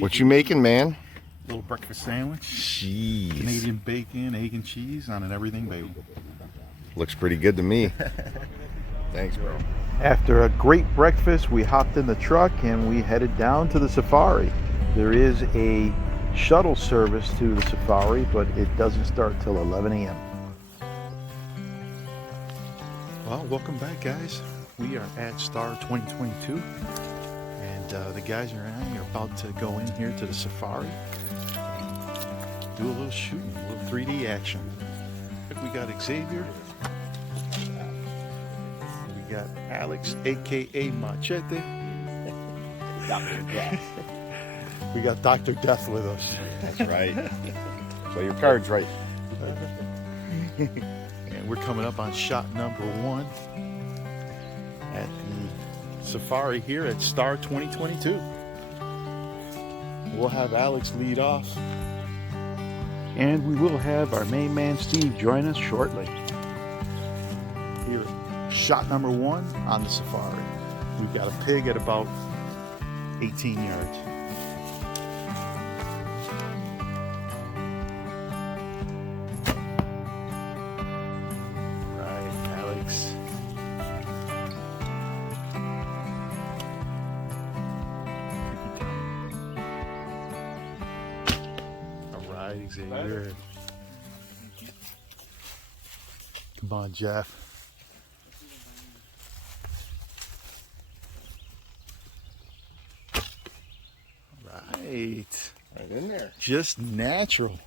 What you making, man? Little breakfast sandwich. Jeez. Canadian bacon, egg and cheese on an everything bagel. Looks pretty good to me. Thanks, bro. After a great breakfast, we hopped in the truck and we headed down to the safari. There is a shuttle service to the safari, but it doesn't start till 11 a.m. Well, welcome back, guys. We are at E.T.A.R 2022, and the guys and I are about to go in here to the safari and do a little shooting, a little 3D action. Look, we got Xavier. We got Alex, aka Machete. Dr. Death. We got Dr. Death with us. That's right. Play your cards right. And we're coming up on shot number 1 at the safari here at E.T.A.R 2022. We'll have Alex lead off. And we will have our main man Steve join us shortly. Here, shot number 1 on the safari. We've got a pig at about 18 yards. Right, Alex. All right, Xavier. Come on, Jeff. Right. Right in there. Just natural.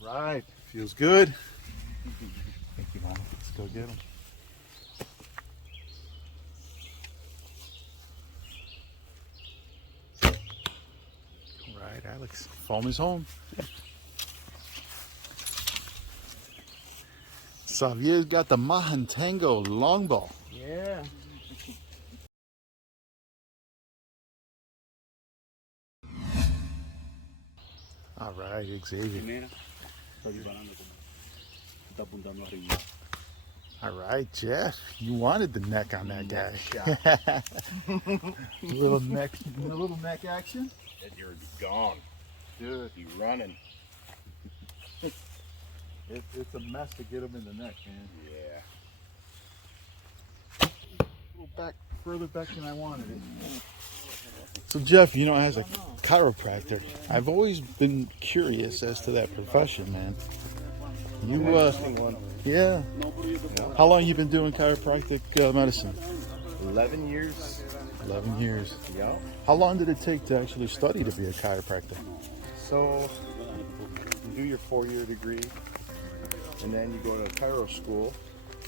All right. Feels good. Thank you, Mom. Let's go get him. All right, Alex. Home is home. Xavier's got the Mahantango longbow. Yeah. All right, Xavier. All right, Jeff. You wanted the neck on that guy. a little neck action. And you're gone. Dude, You running. it's a mess to get him in the neck, man. Yeah. A little back, further back than I wanted it. So Jeff, you know, as a chiropractor, I've always been curious as to that profession, man. You, yeah. How long you been doing chiropractic medicine? 11 years. 11 years. Yeah. How long did it take to actually study to be a chiropractor? So you do your 4-year degree, and then you go to chiro school,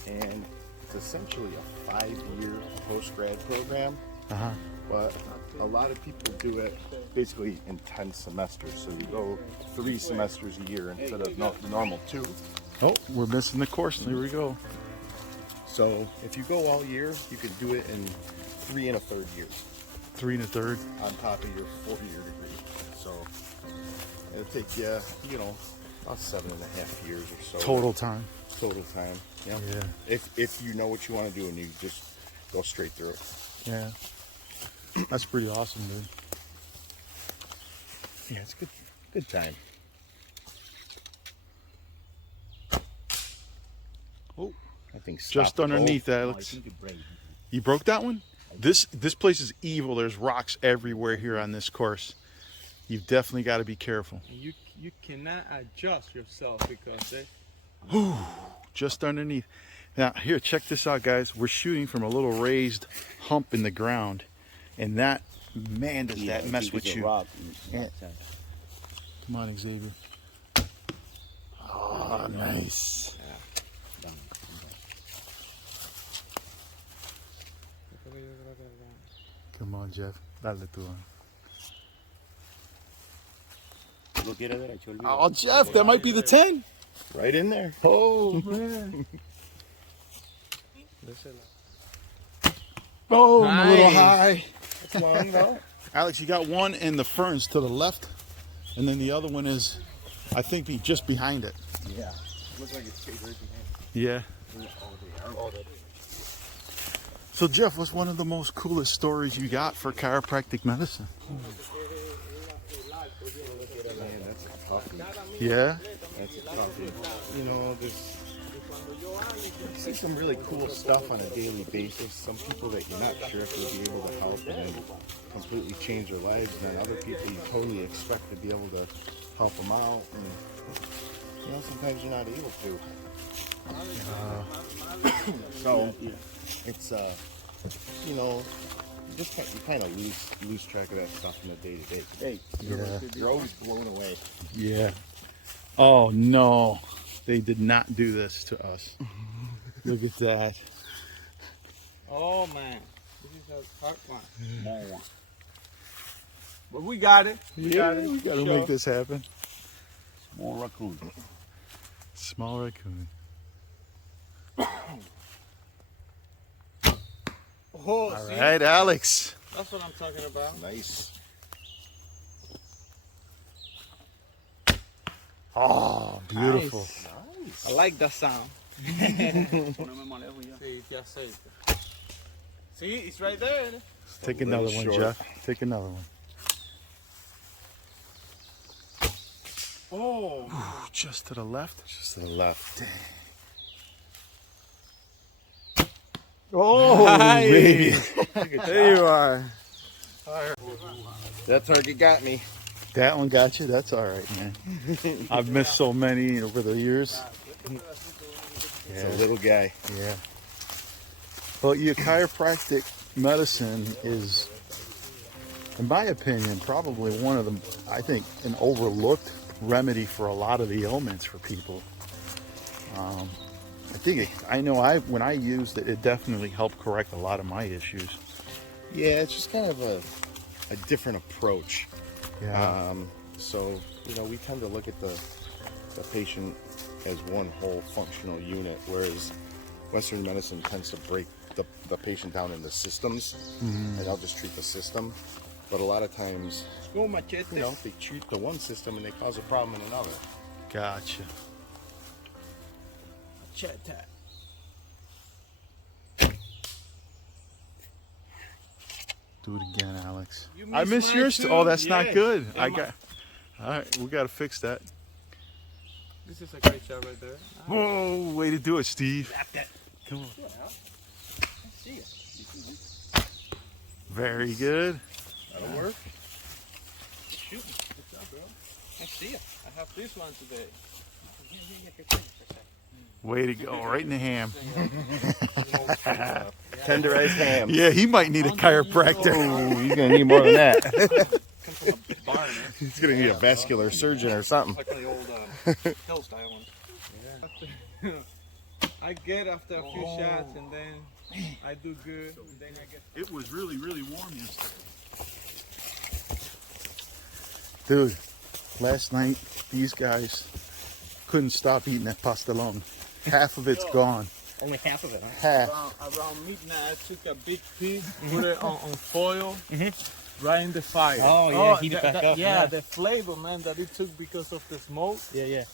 and it's essentially a 5-year post-grad program. Uh-huh. But a lot of people do it basically in 10 semesters. So you go 3 semesters a year instead of the normal 2. Oh, we're missing the course. There we go. So if you go all year, you can do it in 3 1/3 years 3 1/3. on top of your 4-year degree. So it'll take you, about 7.5 years or so. Total time. Total time. Yeah. Yeah. If you know what you want to do and you just go straight through it. Yeah. That's pretty awesome, dude. Yeah, it's good. Good time. Oh, I think just underneath, Alex. You broke that one? This place is evil. There's rocks everywhere here on this course. You've definitely got to be careful. You cannot adjust yourself because they. Ooh, just underneath. Now, here, check this out, guys. We're shooting from a little raised hump in the ground. And that, man, does that mess with you. Yeah. Come on, Xavier. Oh, nice. Come on, Jeff. Dale tú. Oh, Jeff, that might be the 10. Right in there. Oh, man. Oh, a little high. That's long though. Alex, you got one in the ferns to the left, and then the other one is I think just behind it. Yeah. Looks like it's right behind. Yeah. Oh, they are. So Jeff, what's one of the most coolest stories you got for chiropractic medicine? Man, that's a toughie. Yeah. That's a toughie. You know, there's you see some really cool stuff on a daily basis. Some people that you're not sure if you'll be able to help and then completely change their lives, and then other people you totally expect to be able to help them out, and you know, sometimes you're not able to. So it's you know, you kind of lose track of that stuff in the day to day. Hey, you're always blown away. Yeah. Oh no, they did not do this to us. Look at that. Oh man, this is a hard one. Small one. But we got it. We got it. We gotta Sure. make this happen. Small raccoon. Small raccoon. Oh, All see? right, Alex. That's what I'm talking about. Nice. Oh, beautiful. Nice. I like that sound. Sí, te aceite. See, it's right there. Take another one, short. Jeff. Take another one. Oh, Ooh, just to the left. Just to the left. Oh, Nice. baby. there you are. That target got me. That one got you. That's all right, man. I've missed so many over the years. It's a little guy. Yeah. Well, your chiropractic medicine is, in my opinion, probably one of the, I think, an overlooked remedy for a lot of the ailments for people. I think when I used it, it definitely helped correct a lot of my issues. Yeah, it's just kind of a different approach. Yeah. So, you know, we tend to look at the patient as one whole functional unit, whereas Western medicine tends to break the patient down into systems, and I'll just treat the system. But a lot of times, Go machete. you know, they treat the one system and they cause a problem in another. Gotcha. Machete. Do it again, Alex. You I missed miss mine yours. too? Oh, that's not Yes. good. Yeah, All right, we got to fix that. This is a great shot right there. Oh, way to do it, Steve. Come on. Very good. That'll work. Shoot. Good job, bro. I see it. I have this one today. Way to go. Right in the ham. Tenderized ham. Yeah, he might need a chiropractor. Oh, you're gonna need more than that. Barn, man. He's gonna need a vascular surgeon or something. Like one of the old hill style ones. Yeah. I get after a few shots and then I do good. And then I get. It was really, really warm yesterday. Dude, last night, these guys couldn't stop eating that pastelón. Half of it's gone. Only half of it, huh? Half. Around midnight, I took a big piece, put it on foil, right in the fire. Oh, yeah, heat it back up. Yeah, the flavor, man, that it took because of the smoke. Yeah.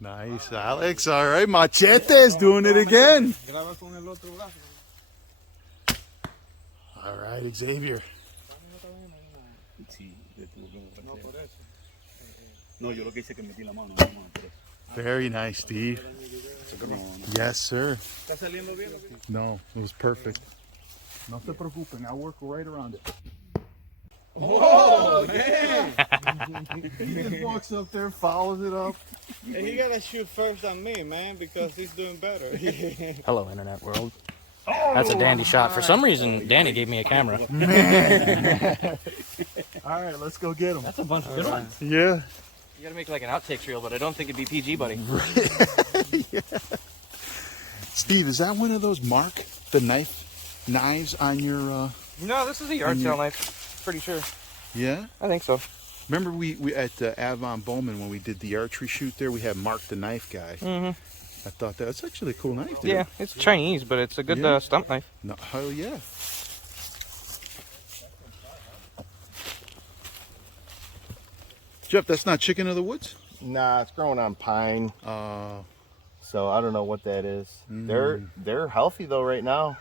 Nice, Alex. All right, Machete's doing it again. Graba con el otro brazo. All right, Xavier. Sí, No, por eso. no, yo lo que hice es que metí la mano. Very nice, Steve. Yes, sir. ¿Está saliendo bien? No, it was perfect. No se preocupen, I'll work right around it. Oh, man! He just walks up there, follows it up. Hey, he gotta shoot first on me, man, because he's doing better. Hello, internet world. That's a dandy shot. For some reason, Danny gave me a camera. All right, let's go get him. That's a bunch of good ones. Yeah. You gotta make like an outtakes reel, but I don't think it'd be PG, buddy. Yeah. Steve, is that one of those knives on your, No, this is a yard sale knife. Pretty sure. yeah? I think so. Remember we at Avon Bowman when we did the archery shoot there, we had Mark the knife guy. Mm-hmm. I thought that's actually a cool knife. Dude. Yeah, it's Chinese, but it's a good Yeah. stump knife. No, hell yeah. Jeff, that's not chicken of the woods? Nah, it's growing on pine. So I don't know what that is. They're healthy though right now.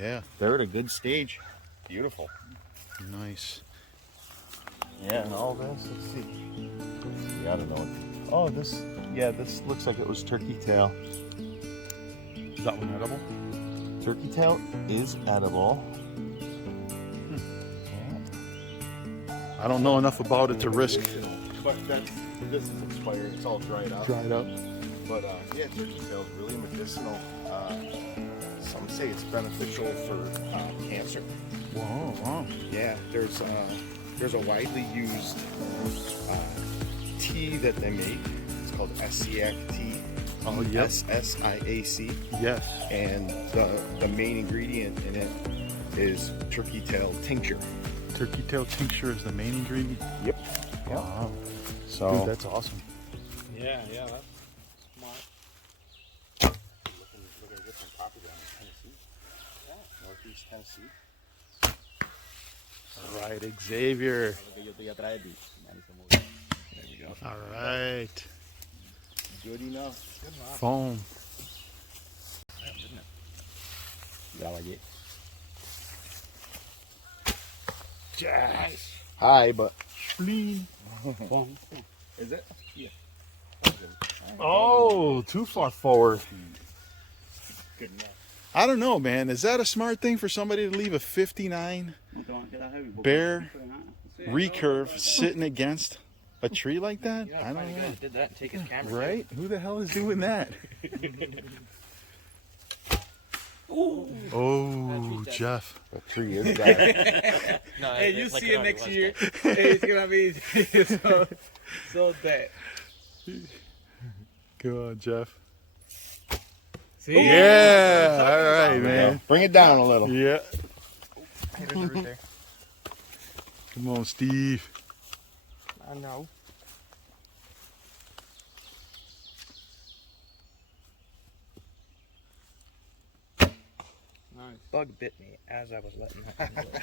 Yeah. They're at a good stage. Beautiful. Nice. Yeah, and all this. Let's see. Yeah, I don't know. Oh, this. Yeah, this looks like it was turkey tail. Is that one edible? Turkey tail is edible. I don't know enough about it to risk. But this is expired. It's all dried up. Dried up. But yeah, turkey tail is really medicinal. Some say it's beneficial for cancer. Whoa, wow. Yeah, there's a widely used tea that they make. It's called SCIAC tea. Oh, yes. SSIAC. Yes. And the main ingredient in it is turkey tail tincture. Turkey tail tincture is the main ingredient? Yep. Wow. So Dude, that's awesome. Yeah, that's smart. Look at different property down in Tennessee. Northeast Tennessee. All right, Xavier. There we go. All right. Good enough. Foam. Yeah, I like it. Yes. Hi, but Spleen. is it? Yeah. Oh, too far forward. Good enough. I don't know, man. Is that a smart thing for somebody to leave a 59 bare recurve sitting against a tree like that? I don't know. Did that and take his camera. Right? Who the hell is doing that? Oh, Jeff. The tree is dead. No, Hey, you see it next year. Hey, it's gonna be so dead. Come on, Jeff. See? Yeah. All right, man. Bring it down a little. Yeah. There's the root there. Come on, Steve. I know. Nice. Bug bit me as I was letting that thing go.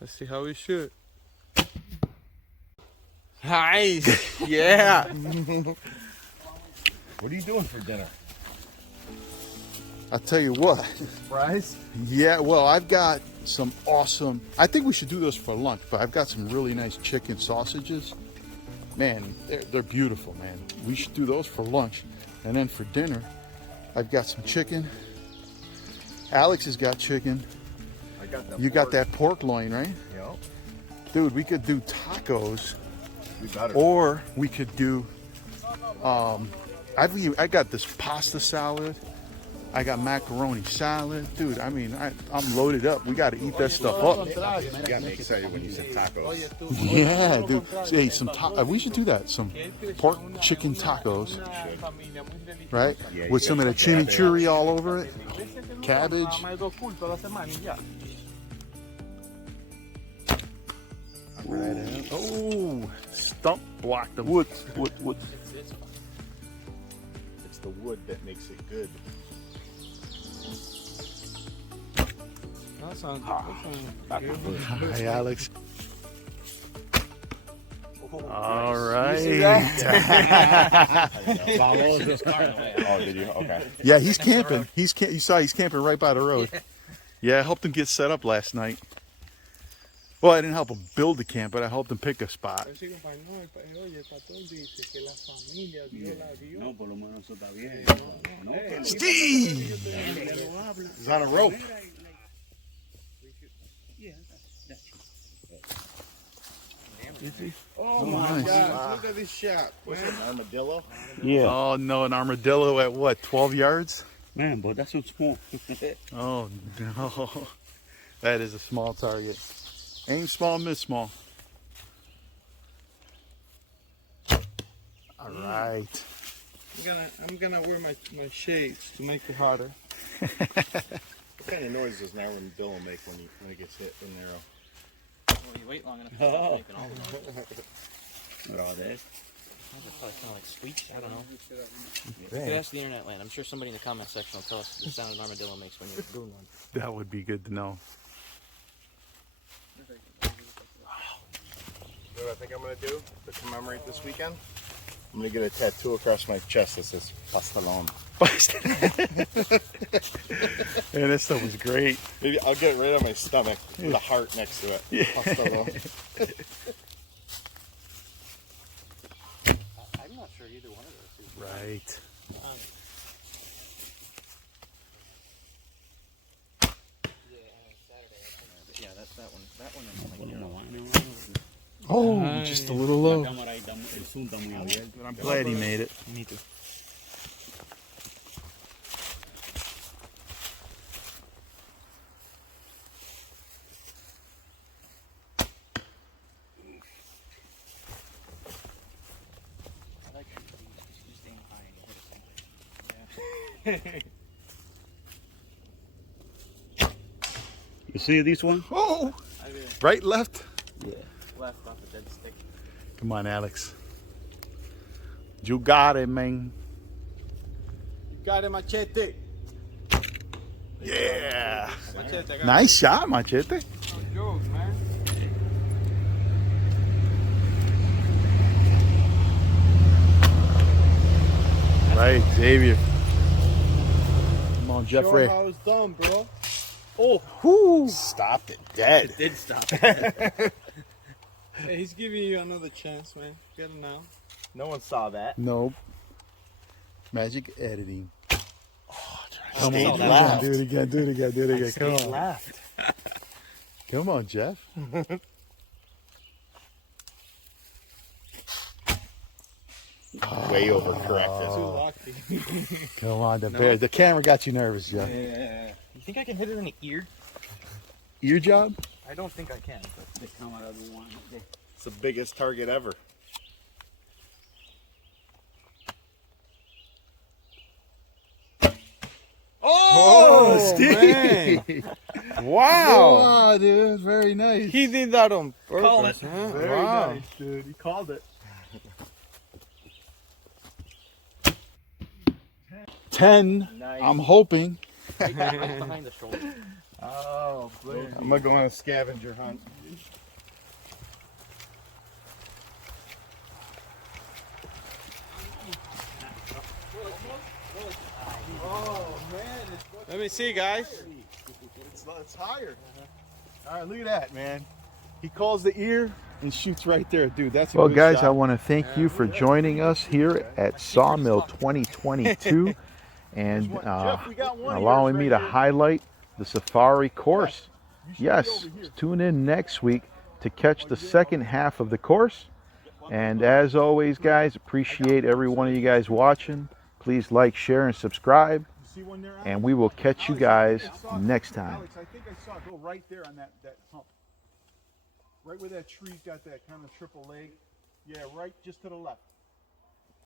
Let's see how we shoot. Nice. Yeah. What are you doing for dinner? I'll tell you what. Fries? Yeah, well, I've got some awesome, I think we should do this for lunch, but I've got some really nice chicken sausages. Man, they're beautiful, man. We should do those for lunch. And then for dinner, I've got some chicken. Alex has got chicken. I got that. You got that pork loin, right? Yep. Dude, we could do tacos, We got it. or we could do, I got this pasta salad. I got macaroni salad. Dude, I mean, I'm loaded up. We got to eat that stuff up. You got me excited when you said tacos. Yeah, dude. Hey, we should do that. Some pork chicken tacos, right? Yeah, With you some of got the some chimichurri all over it. Cabbage. Oh, stump blocked them. Wood. It's the wood that makes it good. That sounds good. Hi, Alex. All right. Oh, did you? Okay. Yeah, he's camping. You saw he's camping right by the road. Yeah, I helped him get set up last night. Well, I didn't help him build the camp, but I helped him pick a spot. Steve! He's on a rope. Oh my Nice. God! Look at this shot. What's it, an armadillo? Yeah, Oh no, an armadillo at what, 12 yards? man, but that's not small. Oh no. That is a small target. Aim small, miss small. All right. I'm gonna wear my shades to make it harder. What kind of noise does an armadillo make when it gets hit in the arrow? Well, you wait long enough, you start making all the noise. What are they? They probably sound like squeaks. I don't know. You could ask the internet land. I'm sure somebody in the comment section will tell us the sound an armadillo makes when you're doing one. That would be good to know. know what I think I'm gonna do to commemorate this weekend? I'm gonna get a tattoo across my chest that says Pastelon. Yeah, that stuff was great. Maybe I'll get it right on my stomach with a heart next to it. Pastelon. I'm not sure either one of those two. Right. Yeah, that's that one. That one is like Oh, just a little low. cámara ahí está, el zoom está muy abierto. But I'm glad he made it. Me too. You see this one? Oh! Right, left? Yeah. Left off the dead stick. Come on, Alex. You got it, man. Got it, machete. Yeah. Machete, I got Nice shot, Machete. no joke, man. Right, Xavier. Come on, Jeffrey. Show how it's done, bro. Oh, whoo. Stopped it dead. It did stop. Hey, he's giving you another chance, man. Get it now. No one saw that. Nope. Magic editing. Come Stayed on, left. do it again, do it again, do it again. Come on. Left. Come on, Jeff. Way overcorrected. Too lucky. Come on, the bear. The camera got you nervous, Jeff. Yeah. You think I can hit it in the ear? Ear job? I don't think I can. But The cámara do one. It's the biggest target ever. Oh, man. Wow. Wow, dude. Very nice. He did that on Call purpose, it. huh? Very Wow. nice, dude. He called it. 10. Nice. I'm hoping. right behind the shoulder. Oh, I'm gonna go on a scavenger hunt. Let me see, guys. It's higher. All right, look at that, man. He calls the ear and shoots right there, dude. That's a Well, good guys, shot. I want to thank you for joining us here at Sawmill 2022 and Jeff, we got one of allowing yours me right to here. highlight the safari course. You should be Yes, over here. tune in next week to catch the second half of the course. And as always, guys, appreciate every one of you guys watching. Please like, share, and subscribe. You see one there, Alex? And we will catch you Alex, guys I saw it. next time. Alex, I think I saw it go right there on that hump. Right where that tree's got that kind of triple leg. Yeah, right just to the left.